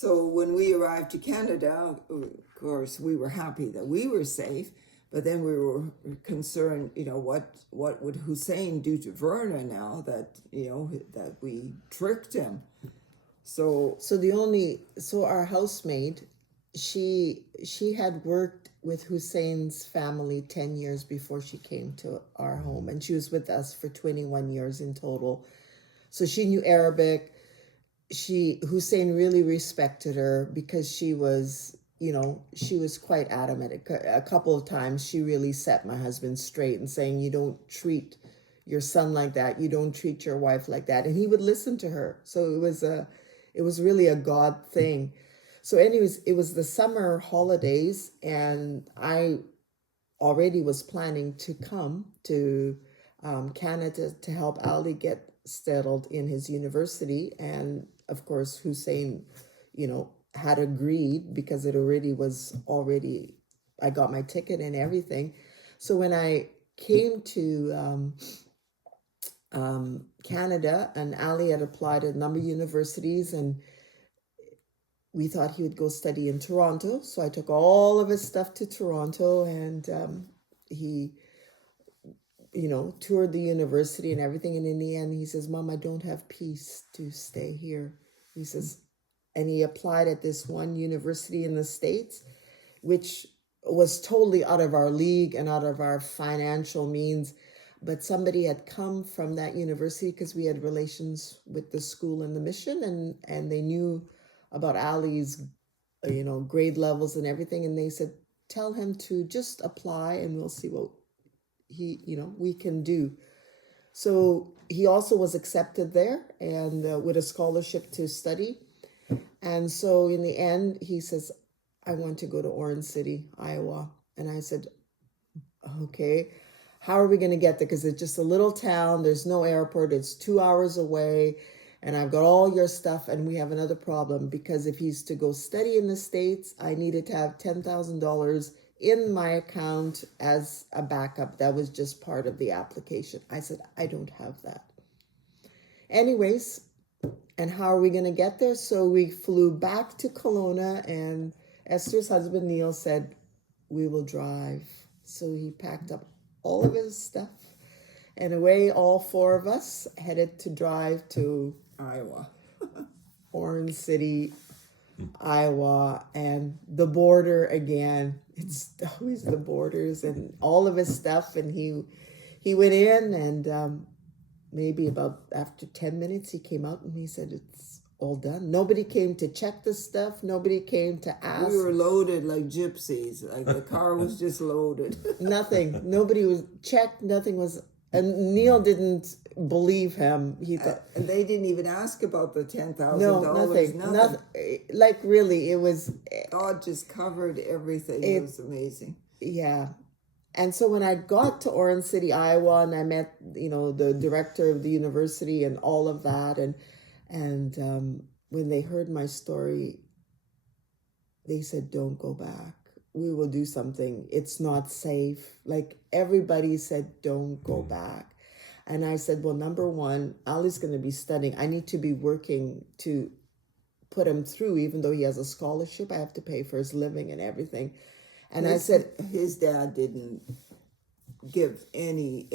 So when we arrived to Canada, of course, we were happy that we were safe, but then we were concerned, what would Hussein do to Verna now that, that we tricked him. So So our housemaid, she had worked with Hussein's family 10 years before she came to our home, and she was with us for 21 years in total. So she knew Arabic. Hussein really respected her because she was quite adamant. A couple of times she really set my husband straight and saying, you don't treat your son like that, you don't treat your wife like that, and he would listen to her. So it was really a God thing. So anyways, it was the summer holidays, and I already was planning to come to Canada to help Ali get settled in his university. And of course, Hussein, had agreed because it already, I got my ticket and everything. So when I came to Canada, and Ali had applied at a number of universities, and we thought he would go study in Toronto. So I took all of his stuff to Toronto, and he, toured the university and everything. And in the end, he says, Mom, I don't have peace to stay here. He says, and he applied at this one university in the States, which was totally out of our league and out of our financial means. But somebody had come from that university because we had relations with the school and the mission, and they knew about Ali's, grade levels and everything. And they said, tell him to just apply and we'll see what we can do. So he also was accepted there and with a scholarship to study. And so in the end, he says, I want to go to Orange City, Iowa. And I said, okay, how are we going to get there? Because it's just a little town. There's no airport. It's 2 hours away. And I've got all your stuff. And we have another problem, because if he's to go study in the States, I needed to have $10,000 in my account as a backup. That was just part of the application. I said, I don't have that. Anyways, and how are we going to get there? So we flew back to Kelowna, and Esther's husband, Neil, said, we will drive. So he packed up all of his stuff, and away all four of us headed to drive to Iowa. Orange City, Iowa, and the border again. It's always the borders and all of his stuff. And he went in, and maybe about after 10 minutes, he came out and he said, it's all done. Nobody came to check the stuff. Nobody came to ask. We were loaded like gypsies. Like the car was just loaded. Nothing. Nobody was checked. Nothing was. And Neil didn't believe him. He thought, and they didn't even ask about the $10,000. Nothing. Like really, it was. God just covered everything. It was amazing. Yeah. And so when I got to Orange City, Iowa, and I met, the director of the university and all of that, and when they heard my story, they said, don't go back. We will do something. It's not safe. Like everybody said, don't go back. And I said, well, number one, Ali's going to be studying. I need to be working to put him through, even though he has a scholarship. I have to pay for his living and everything. And I said, his dad didn't give any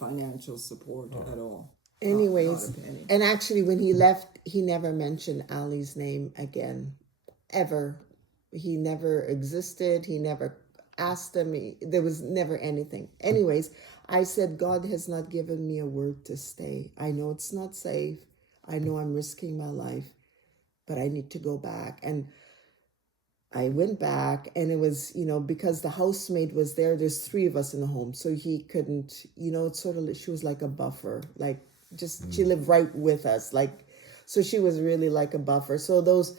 financial support at all. Anyways, and actually when he left, he never mentioned Ali's name again, ever. He never existed. He never asked him. There was never anything. Anyways, I said, God has not given me a word to stay. I know it's not safe. I know I'm risking my life, but I need to go back. And I went back, and it was, because the housemaid was there, there's 3 of us in the home. So he couldn't, it's sort of, she was like a buffer, like just, she lived right with us. Like, so she was really like a buffer. So those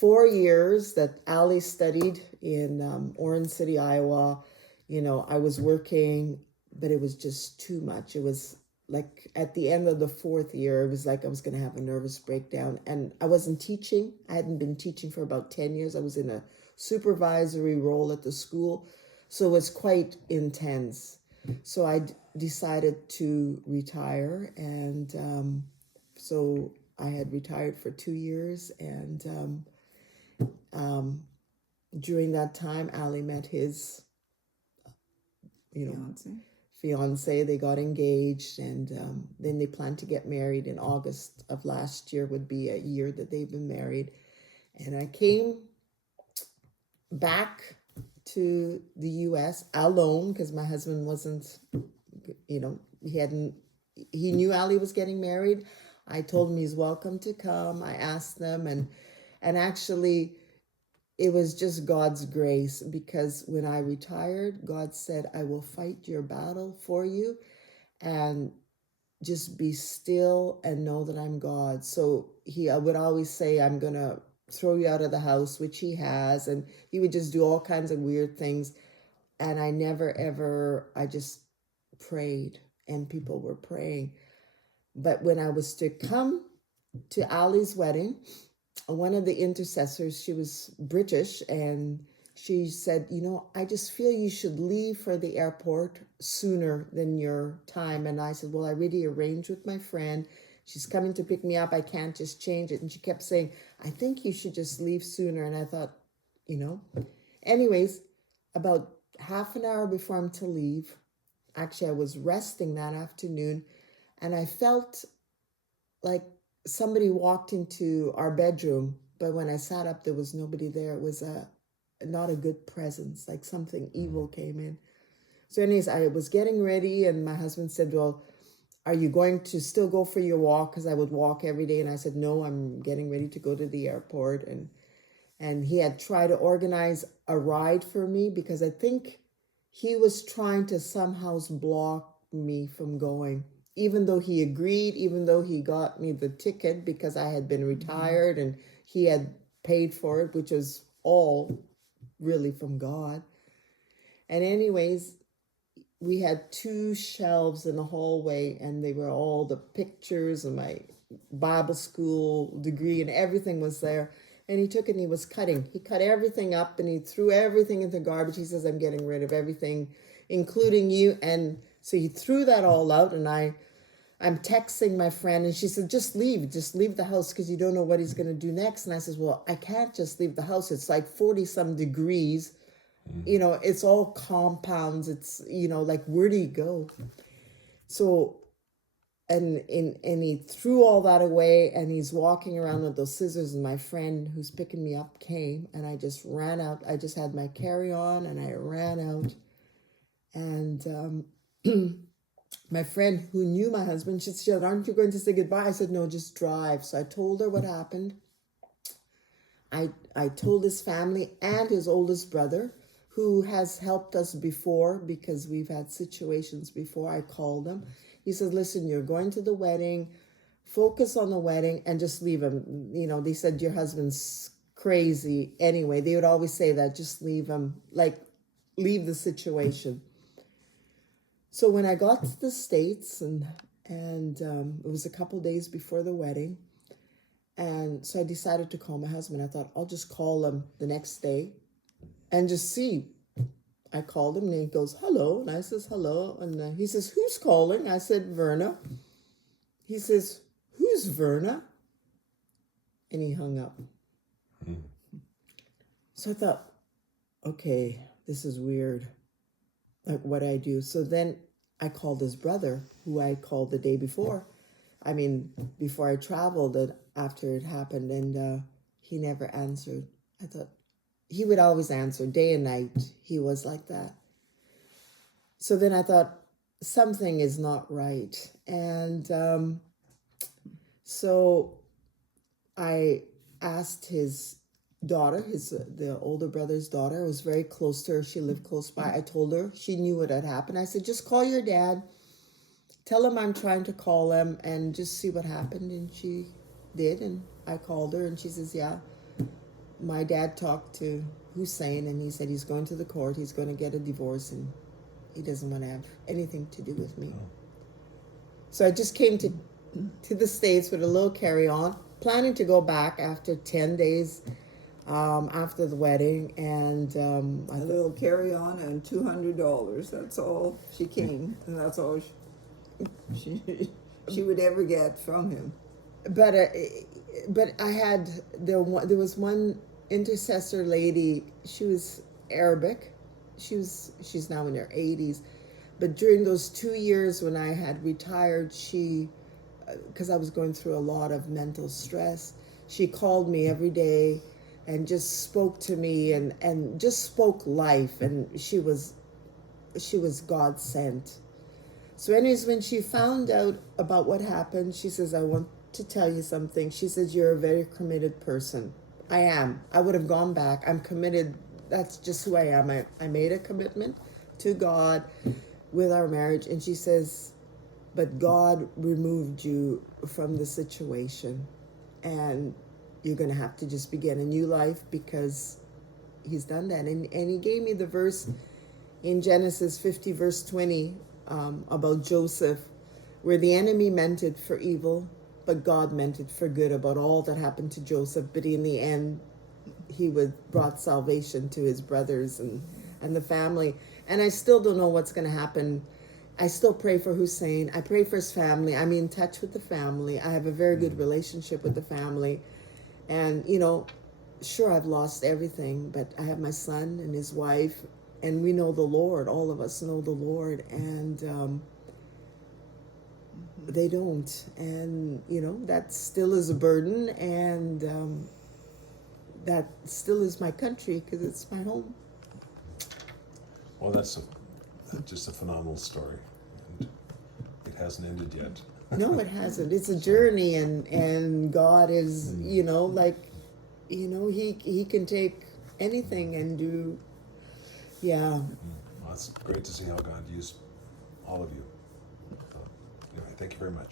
4 years that Ali studied in Orange City, Iowa, I was working, but it was just too much. It was like at the end of the 4th year, it was like I was going to have a nervous breakdown. And I wasn't teaching. I hadn't been teaching for about 10 years. I was in a supervisory role at the school. So it was quite intense. So I decided to retire. And so I had retired for 2 years, and during that time, Ali met his, Fiance. fiance. They got engaged, and then they planned to get married in August of last year. Would be a year that they've been married, and I came back to the U.S. alone because my husband wasn't, he knew Ali was getting married. I told him he's welcome to come. I asked them, and actually it was just God's grace, because when I retired, God said, I will fight your battle for you, and just be still and know that I'm God. So I would always say, I'm going to throw you out of the house, which he has. And he would just do all kinds of weird things. And I never, ever, I just prayed, and people were praying. But when I was to come to Ali's wedding, one of the intercessors, she was British, and she said, I just feel you should leave for the airport sooner than your time. And I said, well, I already arranged with my friend. She's coming to pick me up. I can't just change it. And she kept saying, I think you should just leave sooner. And I thought, anyways, about half an hour before I'm to leave, actually, I was resting that afternoon, and I felt like somebody walked into our bedroom, but when I sat up, there was nobody there. It was not a good presence, like something evil came in. So anyways, I was getting ready, and my husband said, well, are you going to still go for your walk? Because I would walk every day. And I said, no, I'm getting ready to go to the airport. And he had tried to organize a ride for me, because I think he was trying to somehow block me from going, even though he agreed, even though he got me the ticket because I had been retired and he had paid for it, which was all really from God. And anyways, we had 2 shelves in the hallway, and they were all the pictures of my Bible school degree, and everything was there. And he took it and he was cutting. He cut everything up and he threw everything into garbage. He says, I'm getting rid of everything, including you. And so he threw that all out, and I'm texting my friend, and she said, just leave the house, because you don't know what he's going to do next. And I says, well, I can't just leave the house. It's like 40 some degrees. It's all compounds. It's, like, where do you go? So, and he threw all that away, and he's walking around with those scissors, and my friend who's picking me up came, and I just ran out. I just had my carry-on, and I ran out. And my friend who knew my husband, she said, aren't you going to say goodbye? I said, no, just drive. So I told her what happened. I told his family and his oldest brother, who has helped us before because we've had situations before. I called him. He said, listen, you're going to the wedding, focus on the wedding and just leave him. They said, your husband's crazy. Anyway, they would always say that, just leave him, like, leave the situation. So when I got to the States, and it was a couple days before the wedding, and so I decided to call my husband. I thought, I'll just call him the next day and just see. I called him, and he goes, hello. And I says, hello. And he says, who's calling? I said, Verna. He says, who's Verna? And he hung up. So I thought, okay, this is weird. Like, what do I do? So then I called his brother, who I called the day before. Before I traveled, and after it happened, and he never answered. I thought, he would always answer day and night. He was like that. So then I thought, something is not right. And so I asked his daughter, the older brother's daughter. I was very close to her. She lived close by. I told her, she knew what had happened. I said, just call your dad. Tell him I'm trying to call him and just see what happened. And she did. And I called her, and she says, yeah. My dad talked to Hussein, and he said he's going to the court. He's going to get a divorce, and he doesn't want to have anything to do with me. So I just came to the States with a little carry-on, planning to go back after 10 days after the wedding. And a little carry-on and $200. That's all she came, and that's all she would ever get from him. but I had there was one intercessor lady. She was Arabic. She's now in her 80s, but during those 2 years when I had retired, she, because I was going through a lot of mental stress, she called me every day and just spoke to me and just spoke life, and she was God sent. So anyways, when she found out about what happened, she says, I want to tell you something. She says, you're a very committed person. I am. I would have gone back. I'm committed. That's just who I am. I made a commitment to God with our marriage. And she says, but God removed you from the situation. And you're going to have to just begin a new life because he's done that. And he gave me the verse in Genesis 50, verse 20, about Joseph, where the enemy meant it for evil, but God meant it for good, about all that happened to Joseph. But in the end, he brought salvation to his brothers and the family. And I still don't know what's going to happen. I still pray for Hussein. I pray for his family. I'm in touch with the family. I have a very good relationship with the family. And, sure, I've lost everything, but I have my son and his wife, and we know the Lord. All of us know the Lord, and they don't. And, that still is a burden, and that still is my country because it's my home. Well, that's just a phenomenal story, and it hasn't ended yet. No, it hasn't. It's a journey, and God is, He can take anything and do, yeah. Well, it's great to see how God used all of you. So, anyway, thank you very much.